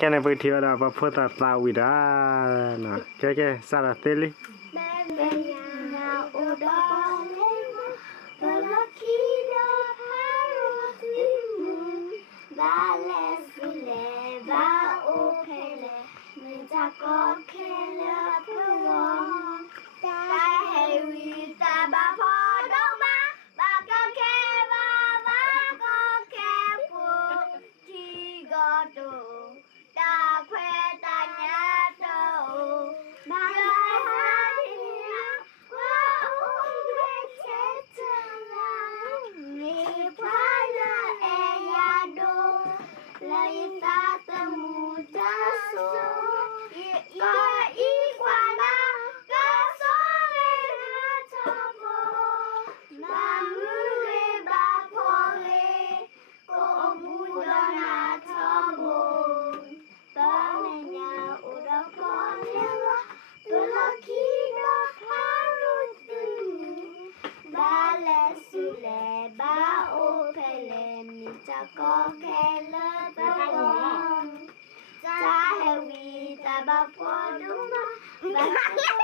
cái này bữa thiêu là bà phô ta tao vì đó nè cái sao là tên đi có khe lỡ thương ta hay vì ta bà phò đâu mà bà có khe bà có khe phụ chỉ có đủ ta khoe ta nhớ đâu mà lại hai quá ôi chết chân nghĩ phải là e ya đô lấy ta tâm mù ta số có ý qua ba có số lên cho bố mà mưa lên ba phò lên cô bún đó là cho bố ta nên nhà ở đó có lên tôi là khi đó phá luôn từng ba lẽ sự lẽ ba ô phê lẽ mình cha có khe lỡ ba con ta hay vì ta bà phò đúng không?